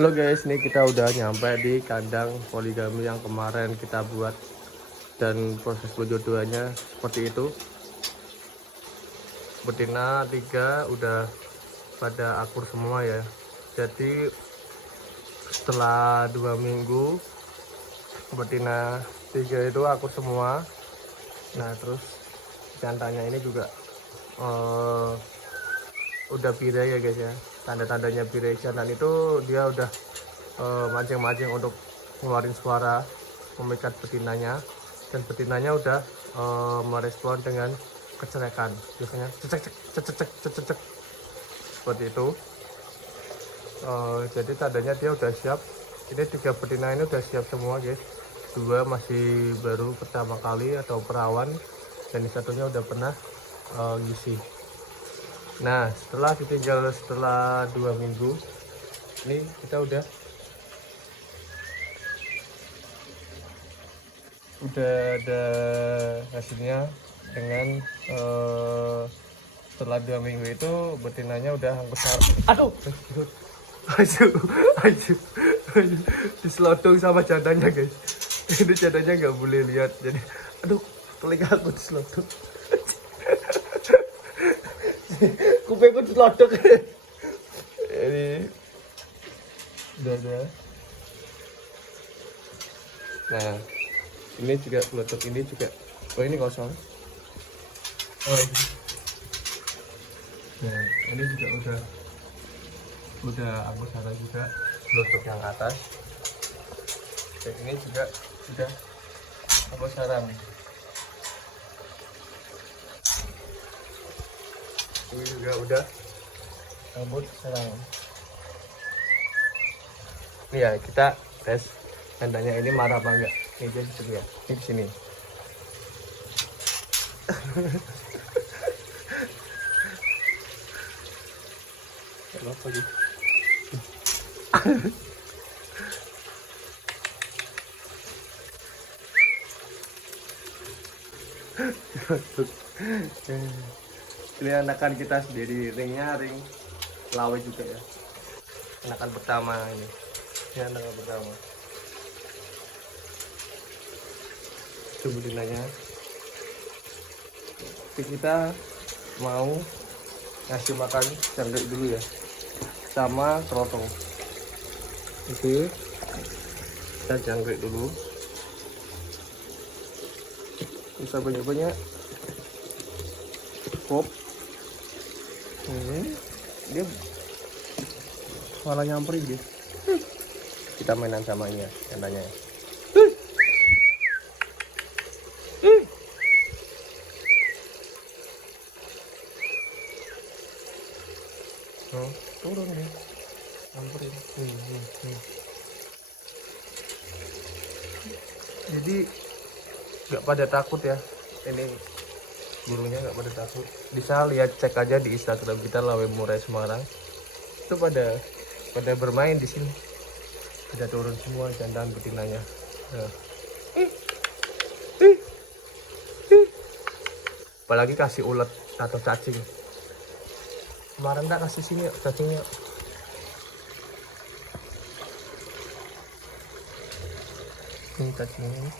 Halo guys, ini kita udah nyampe di kandang poligami yang kemarin kita buat, dan proses penjodohannya seperti itu. Betina 3 udah pada akur semua ya. Jadi setelah 2 minggu betina 3 itu akur semua. Nah terus jantannya ini juga udah pire ya guys ya. Tanda-tandanya pire jantan itu dia udah mancing-mancing untuk ngeluarin suara memikat betinanya, dan betinanya udah merespon dengan kecelekan, biasanya cecek cecek cecek cecek cecek seperti itu. Jadi tandanya dia udah siap. Ini 3 betina ini udah siap semua guys. 2 masih baru pertama kali atau perawan, dan yang satunya udah pernah ngisi. Nah setelah ditinggal setelah 2 minggu ini kita udah ada hasilnya dengan setelah 2 minggu itu betinanya udah angkut. Aduh aduh diselodong sama jantannya guys. Ini jantannya nggak boleh lihat, jadi aduh telinga aku diselodong. Kupingku diselodong. Ini udah. Nah ini juga pelotok, ini juga, oh ini kosong. Oh ini. Nah ini juga udah aku sana juga pelotok yang atas, dan ini juga sudah aku sarang. Ini juga udah rambut sarang. Ini ya kita tes tandanya ini marah apa enggak. Ini aja di ya. Ini di sini. Apa gitu? Ini anakan kita sendiri, ringnya ring lawe juga ya. Anakan pertama ini anakan pertama. Coba dinanya. Kita mau ngasih makan jangkrik dulu ya, sama kerotong. Oke, kita jangkrik dulu. Bisa banyak-banyak. Hop. Dia malah nyamperin dia. Kita mainan sama ini ya, tandanya. Turun ya, nyamperin. Jadi nggak pada takut ya, ini burungnya nggak pada takut. Bisa lihat, cek aja di Instagram kita Lawe Murai Semarang, itu pada bermain di sini. Ada turun semua jantan betinanya. Nah. Apalagi kasih ulet atau cacing. Kemarin tak kasih sini cacingnya. Ini cacingnya.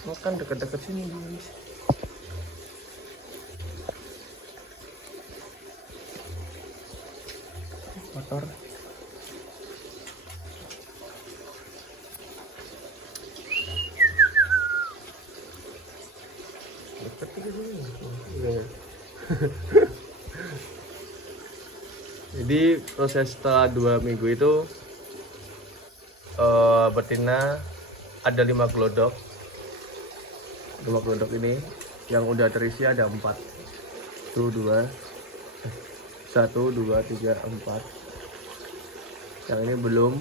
Makan dekat-dekat sini guys. Kotor. Jadi proses setelah 2 minggu itu betina ada 5 glodok. 5 glodok ini yang udah terisi ada 4. 1, 2, 3, 4. Yang ini belum.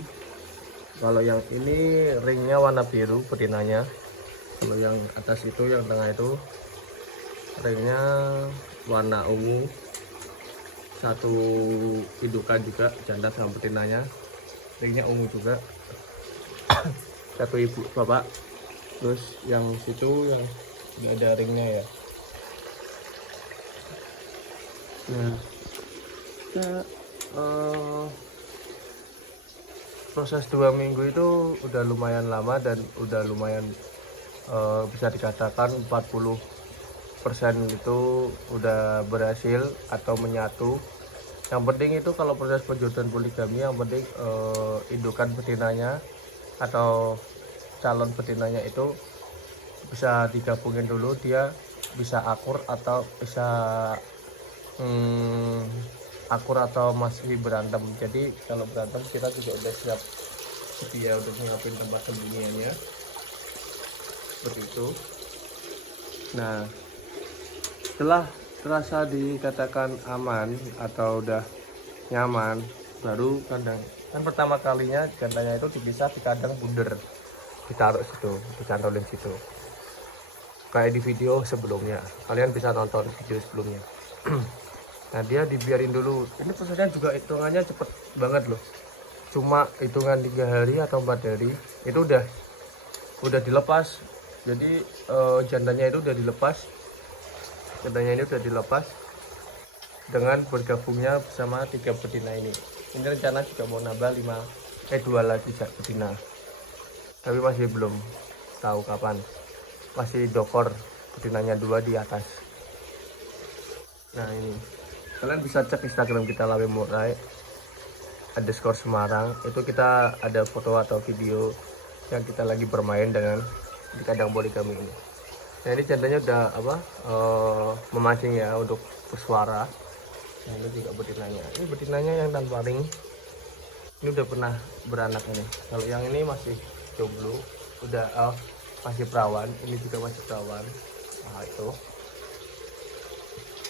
Kalau yang ini ringnya warna biru betinanya. Kalau yang atas itu, yang tengah itu ringnya warna ungu. 1 indukan juga, jantan sama betinanya ringnya ungu juga. 1 ibu bapak. Terus yang situ yang nggak ada ringnya ya. Nah, kita proses 2 minggu itu udah lumayan lama dan udah lumayan bisa dikatakan 40% itu udah berhasil atau menyatu. Yang penting itu kalau proses penjodohan poligami, yang penting indukan betinanya atau calon betinanya itu bisa digabungin dulu, dia bisa akur atau bisa akur atau masih berantem. Jadi kalau berantem kita juga udah siap sedia untuk nyiapin tempat sembunyiannya seperti itu. Nah, setelah terasa dikatakan aman atau udah nyaman, baru kandang. Kan pertama kalinya jantannya itu dipisah di kandang bundar, ditaruh situ, dicantolin situ kayak di video sebelumnya, kalian bisa nonton video sebelumnya. Nah, dia dibiarin dulu. Ini prosesnya juga hitungannya cepet banget loh, cuma hitungan 3 hari atau 4 hari itu udah dilepas. Jadi jantannya itu udah dilepas, jantannya ini udah dilepas dengan bergabungnya bersama 3 betina ini. Ini rencana juga mau nambah 2 lagi betina, tapi masih belum tahu kapan. Masih dokor betinanya 2 di atas. Nah, ini kalian bisa cek Instagram kita @Semarang. Itu kita ada foto atau video yang kita lagi bermain dengan di kandang poligami ini. Nah, ini jantannya udah memancing ya untuk bersuara. Nah, ini juga betinanya. Ini betinanya yang tanpa ring. Ini udah pernah beranak ini. Kalau yang ini masih jomblo, udah masih perawan. Ini juga masih perawan. Nah, itu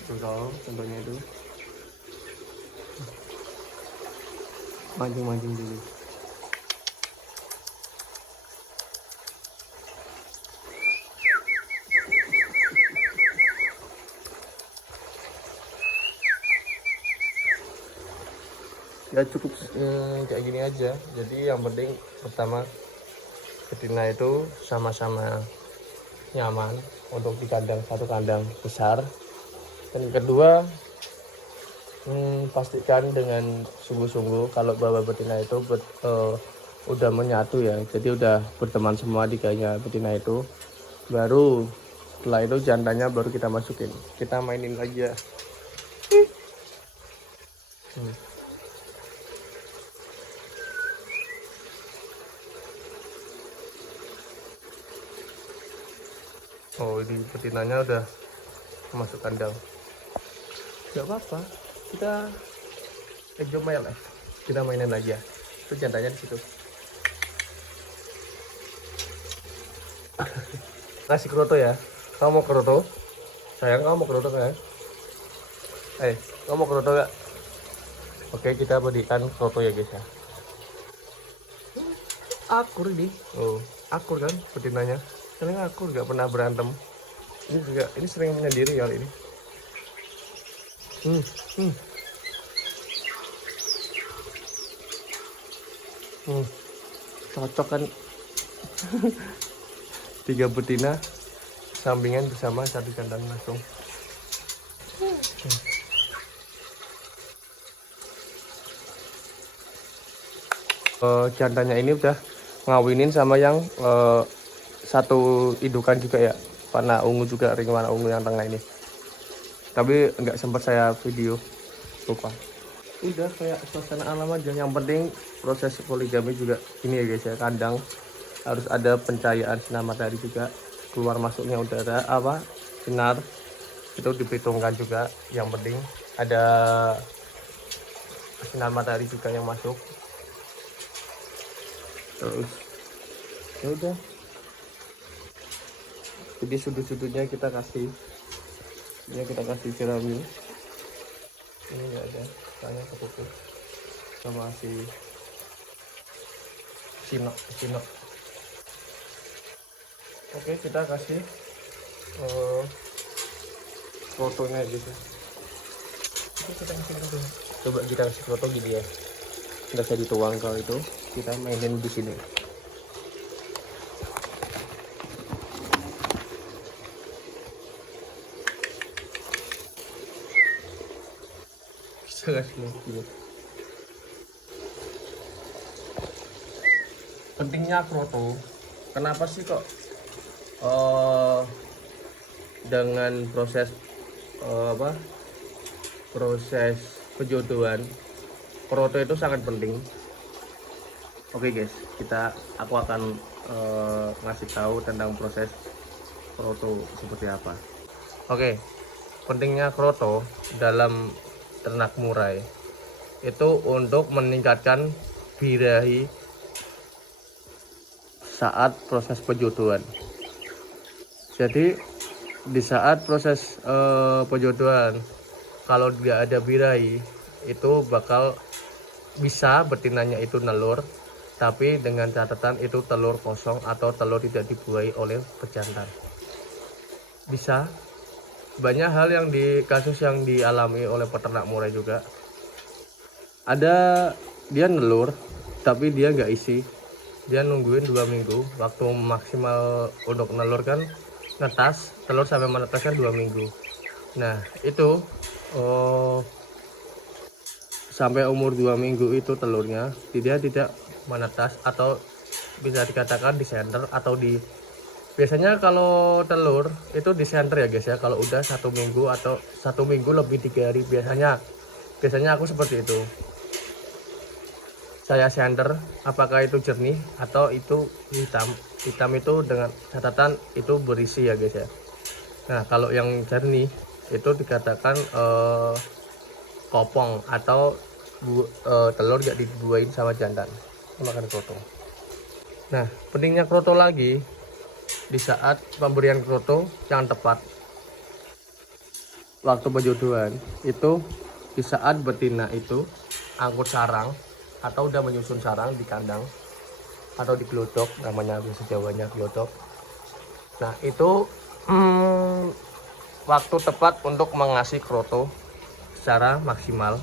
kalau contohnya itu mancing-mancing dulu. Ya cukup kayak gini aja. Jadi yang penting pertama betina itu sama-sama nyaman untuk di kandang, satu kandang besar. Dan kedua, pastikan dengan sungguh-sungguh kalau bawa betina itu udah menyatu ya, jadi udah berteman semua tiganya betina itu. Baru setelah itu jantannya baru kita masukin, kita mainin lagi ya. Oh, ini betinanya udah masuk kandang. Gak apa-apa, kita enjoy my life. Kita mainin lagi ya. Itu jantannya di situ. Ngasih kroto ya. Kamu mau kroto? Sayang, kamu mau kroto kan? Kamu mau kroto gak? Oke, kita berikan kroto ya guys ya. Akur ini. Oh, akur kan betinanya. Kalian akur, gak pernah berantem. Ini juga, ini sering menyendiri kali ini. Cocok kan. 3 betina sampingan bersama satu jantan langsung. Jantannya ini udah ngawinin sama yang satu indukan juga ya, warna ungu juga, ring warna ungu yang tengah ini. Tapi nggak sempat saya video, lupa. Udah kayak suasana alam aja. Yang penting proses poligami juga ini ya guys ya, kandang harus ada pencahayaan sinar matahari juga, keluar masuknya udara sinar itu diperhitungkan juga. Yang penting ada sinar matahari juga yang masuk. Terus ya udah, jadi sudut-sudutnya kita kasih jerami. Ini enggak ada, tanya ketutup sama si sinok. Oke, kita kasih fotonya gitu. Kita kasih foto. Coba kita kasih foto gini ya. Nggak bisa dituang, kalau itu kita mainin di sini. Pentingnya kroto, kenapa sih kok dengan proses proses penjodohan kroto itu sangat penting. Oke guys, aku akan ngasih tahu tentang proses kroto seperti apa. Oke, pentingnya kroto dalam ternak murai itu untuk meningkatkan birahi saat proses penjodohan. Jadi di saat proses penjodohan, kalau nggak ada birahi itu bakal bisa betinanya itu nelur, tapi dengan catatan itu telur kosong atau telur tidak dibuahi oleh pejantan. Bisa banyak hal yang kasus yang dialami oleh peternak murai juga. Ada dia nelur tapi dia nggak isi, dia nungguin 2 minggu, waktu maksimal untuk nelur kan netas telur sampai menetas kan 2 minggu. Nah itu sampai umur 2 minggu itu telurnya dia tidak menetas, atau bisa dikatakan di senter atau biasanya kalau telur itu di senter ya guys ya, kalau udah 1 minggu atau 1 minggu lebih 3 hari biasanya aku seperti itu. Saya senter apakah itu jernih atau itu hitam itu dengan catatan itu berisi ya guys ya. Nah kalau yang jernih itu dikatakan kopong atau telur gak dibuahin sama jantan, makan kroto. Nah pentingnya kroto lagi di saat pemberian kroto yang tepat waktu penjodohan itu, di saat betina itu angkut sarang atau udah menyusun sarang di kandang atau di gelodok, namanya bahasa Jawanya gelodok. Nah itu waktu tepat untuk mengasih kroto secara maksimal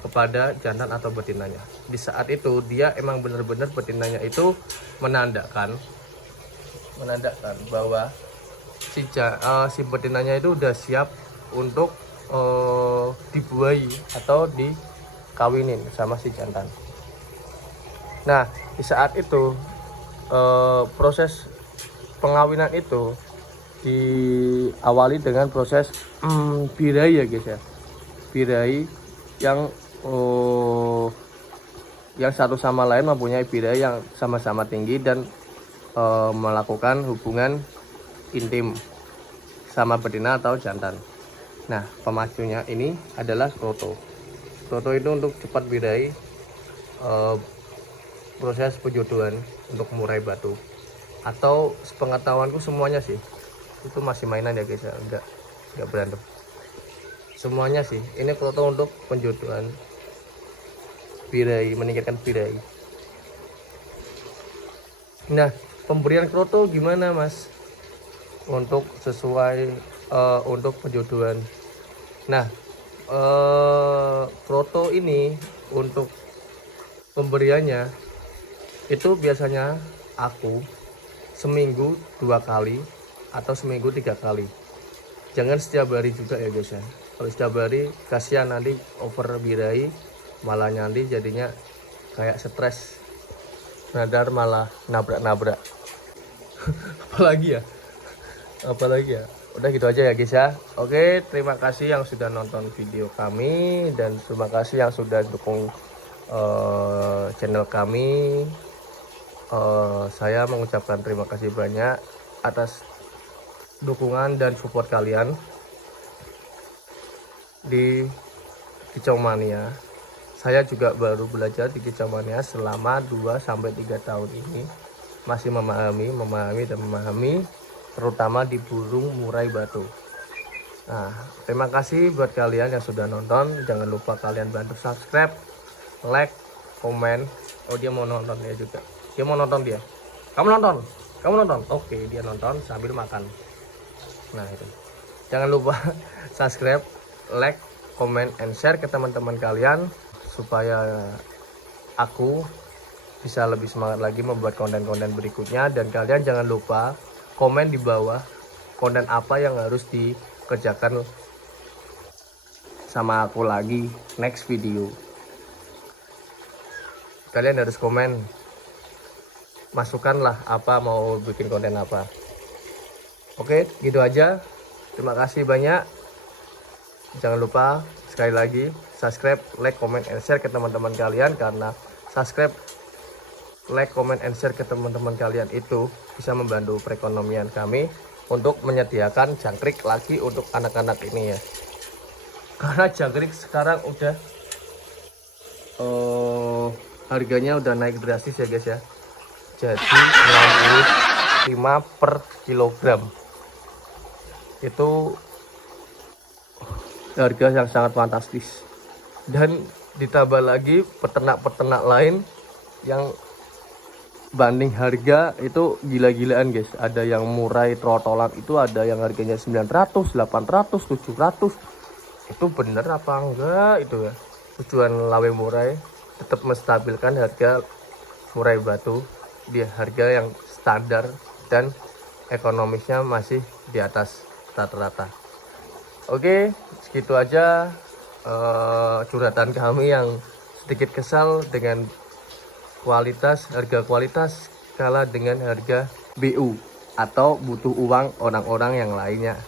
kepada jantan atau betinanya. Di saat itu dia emang benar-benar betinanya itu menandakan bahwa si betinanya itu udah siap untuk dibuahi atau dikawinin sama si jantan. Nah di saat itu proses pengawinan itu diawali dengan proses birahi ya guys ya, birahi yang satu sama lain mempunyai birahi yang sama-sama tinggi dan melakukan hubungan intim sama betina atau jantan. Nah pemacunya ini adalah kroto. Kroto itu untuk cepat birahi proses penjodohan untuk murai batu, atau sepengetahuanku semuanya sih itu masih mainan ya guys ya, enggak berantem semuanya sih. Ini kroto untuk penjodohan birahi, meningkatkan birahi. Nah pemberian kroto gimana mas untuk sesuai untuk penjodohan? Nah kroto ini untuk pemberiannya itu biasanya aku seminggu 2 kali atau seminggu 3 kali. Jangan setiap hari juga ya guys ya, kalau setiap hari kasihan nanti over birahi, malah nanti jadinya kayak stres, nadar malah nabrak apalagi ya. Udah gitu aja ya guys ya. Oke, terima kasih yang sudah nonton video kami, dan terima kasih yang sudah dukung channel kami. Saya mengucapkan terima kasih banyak atas dukungan dan support kalian di Kicau Mania. Saya juga baru belajar di Kicau Mania selama 2-3 tahun ini, masih memahami terutama di burung murai batu. Nah terima kasih buat kalian yang sudah nonton. Jangan lupa kalian bantu subscribe, like, komen. Oh dia mau nonton ya juga, dia mau nonton dia. Kamu nonton, oke dia nonton sambil makan. Nah itu jangan lupa subscribe, like, comment, and share ke teman-teman kalian supaya aku bisa lebih semangat lagi membuat konten-konten berikutnya. Dan kalian jangan lupa komen di bawah konten apa yang harus dikerjakan sama aku lagi next video. Kalian harus komen, masukkanlah apa mau bikin konten apa. Oke, gitu aja. Terima kasih banyak. Jangan lupa sekali lagi subscribe, like, comment, and share ke teman-teman kalian, karena subscribe, like, comment, and share ke teman-teman kalian itu bisa membantu perekonomian kami untuk menyediakan jangkrik lagi untuk anak-anak ini ya. Karena jangkrik sekarang udah harganya udah naik drastis ya guys ya. Jadi 65 per kilogram. Itu harga yang sangat fantastis. Dan ditambah lagi peternak-peternak lain yang banding harga itu gila-gilaan guys. Ada yang murai trotolan itu ada yang harganya 900, 800, 700. Itu bener apa enggak itu ya? Tujuan Lawe Murai tetap menstabilkan harga murai batu di harga yang standar dan ekonomisnya masih di atas rata-rata. Oke, segitu aja curhatan kami yang sedikit kesal dengan harga kualitas kalah dengan harga BU atau butuh uang orang-orang yang lainnya.